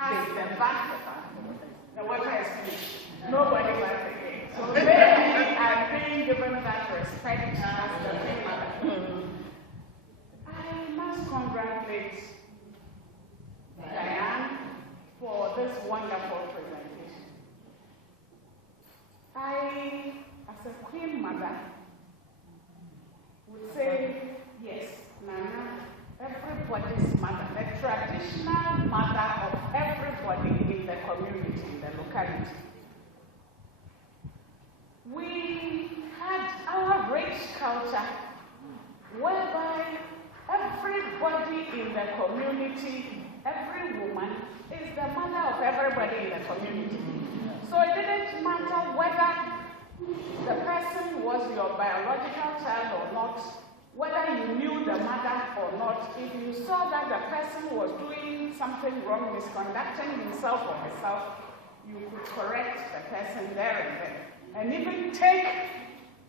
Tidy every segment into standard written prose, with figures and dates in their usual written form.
has the bath, the water is finished. Nobody baths again. So maybe I'm being given that respect as the female. I must congratulate Dianne for this wonderful presentation. I, as a queen mother, would say, yes, Nana, everybody's mother, the traditional mother of everybody in the community, in the locality. We had our rich culture whereby everybody in the community, every woman, is the mother of everybody in the community. So it didn't matter whether the person was your biological child or not, whether you knew the mother or not. If you saw that the person was doing something wrong, misconducting himself or herself, you could correct the person there and then, and even take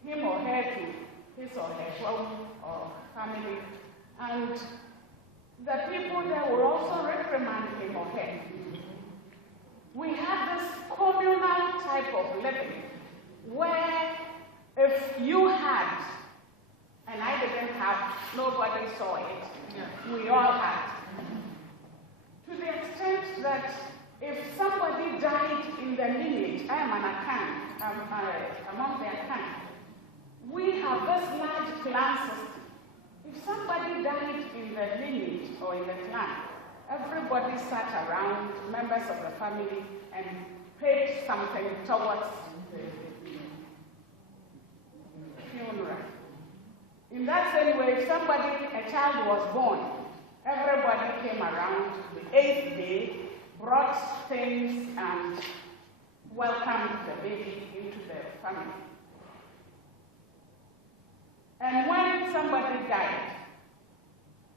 him or her to his or her home or family. And the people there will also reprimand him or her. We had this communal type of living where if you had, and I didn't have, nobody saw it, we all had. To the extent that if somebody died in the lineage, I am an Akan, among the Akan, we have this large clan system. If somebody died in the lineage or in the clan, everybody sat around, members of the family, and paid something towards the funeral. In that same way, if somebody, a child was born, everybody came around the 8th day, brought things and welcomed the baby into the family. And when somebody died,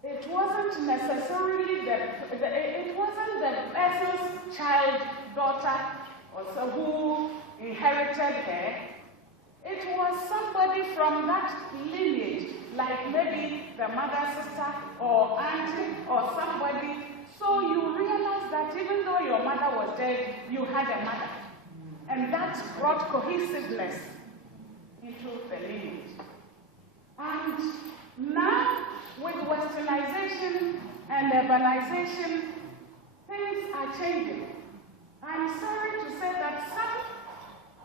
it wasn't necessarily it wasn't the person's child, daughter, or so who inherited her. It was somebody from that lineage, like maybe the mother, sister, or auntie, or somebody. So you realize that even though your mother was dead, you had a mother. And that brought cohesiveness into the lineage. And now, with westernization and urbanization, things are changing. I'm sorry to say that some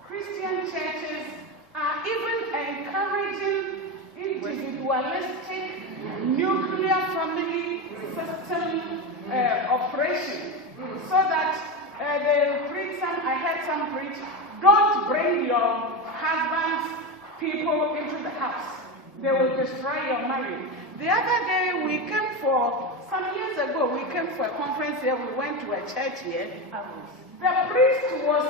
Christian churches are even encouraging individualistic nuclear family system operation, so that they preach some, I heard some preach, don't bring your husband's people into the house. They will destroy your marriage. The other day we came for, some years ago, we came for a conference here, we went to a church here. The priest was,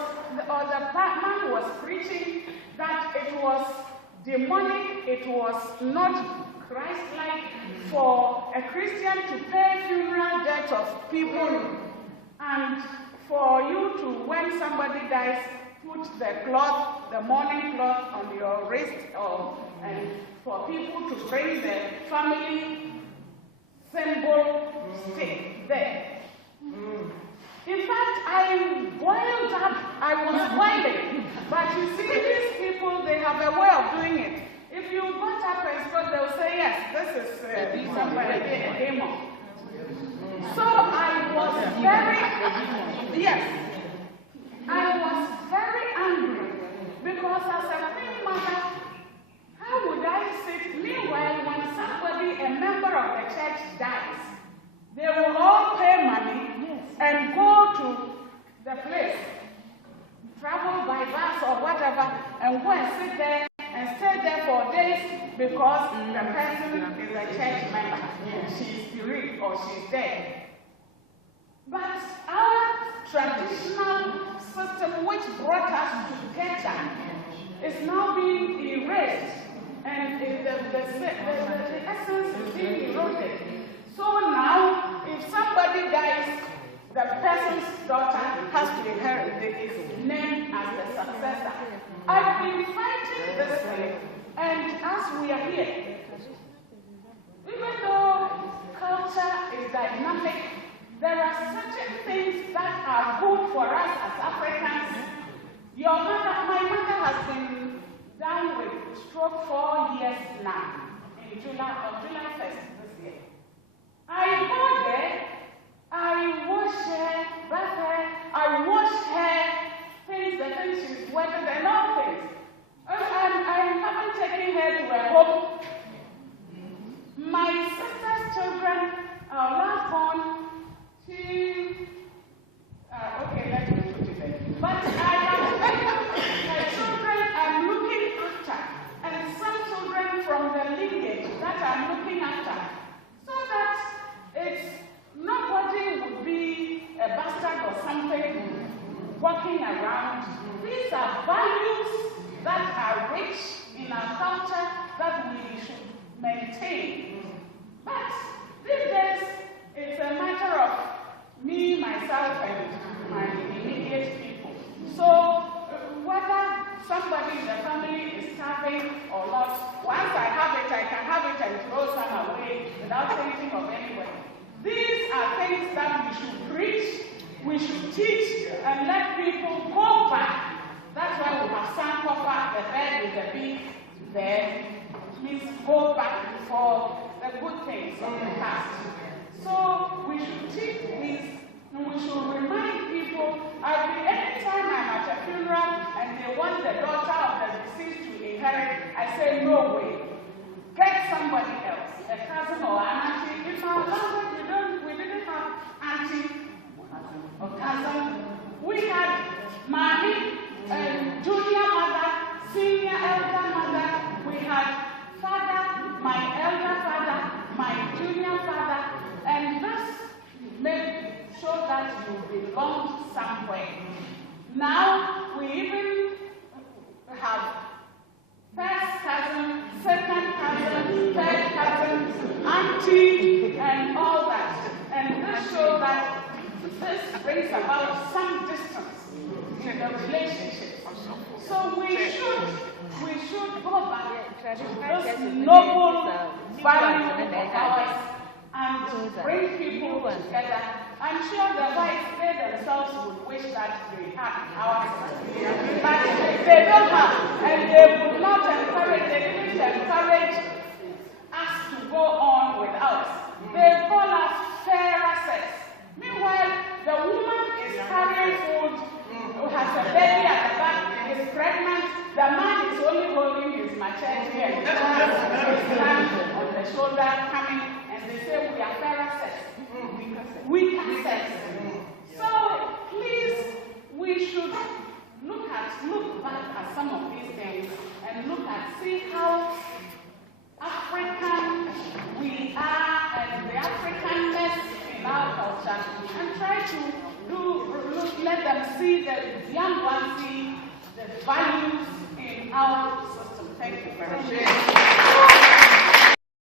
or the man was preaching that it was demonic, it was not Christ-like for a Christian to pay funeral debt of people, and for you to, when somebody dies, put the cloth, the mourning cloth on your wrist, and for people to bring the family symbol stick there. In fact, I boiled up, I was boiling. But you see, these people, they have a way of doing it. If you got up and spoke, they'll say, yes, this is somebody, a demon. So I was very, yes, I was very angry, because as a queen mother, how would I sit? Meanwhile, when somebody, a member of the church dies, they will all pay money and go to the place, travel by bus or whatever, and go and sit there and stay there for days because the person is a church member. She's bereaved or she's dead. But our traditional system, which brought us together, is now being erased, and the essence is being eroded. So now, if somebody dies, the person's daughter has to inherit it, is named as the successor. I've been fighting this thing, and as we are here, even though culture is dynamic, there are certain things that are good for us as Africans. My mother has been down with stroke 4 years now, on July 1st this year. I go there, I wash her, bath her, I wash her, the things she's wearing, and all things. I haven't taken her to a home. My sister's children, our last born, okay, let me put it there. But I have my children I'm looking after, and some children from the lineage that I'm looking after, so that nobody would be a bastard or something walking around. These are values that are rich in our culture that we should maintain. But these days, it's a matter of me, myself, and my immediate people. So whether somebody in the family is starving or not, once I have it, I can have it and throw some away without thinking of anybody. These are things that we should preach, we should teach, and let people go back. That's why we have Sankofa, the bed with the big bed. It means go back for the good things of the past. So we should teach this, and we should remind people. Anytime I'm at a funeral and they want the daughter of the deceased to inherit, I say no way. Get somebody else, a cousin or an auntie. In our language, we didn't have auntie or cousin. We had mommy, junior mother, senior elder mother. We had father, my elder father, my junior father, and this made sure that you belonged somewhere. Now we even have first cousin, second cousin, third cousin, auntie, and all that. And this shows that this brings about some distance in the relationship. So we should go back to this noble value of ours and bring people together. I'm sure the whites, they themselves would wish that they had ours. But they don't have, and they would not encourage, they didn't encourage us to go on with ours. They call us fairer sex. Meanwhile, the woman is carrying food, has a baby at the back, is pregnant. The man is only holding his machete and his hand on the shoulder coming, and they say we are fairer sex. Weaker sex. So please, we should look back at some of these things and see how African we are and the Africanness in our culture, and try to let them see the young ones see the values in our system. Thank you very much.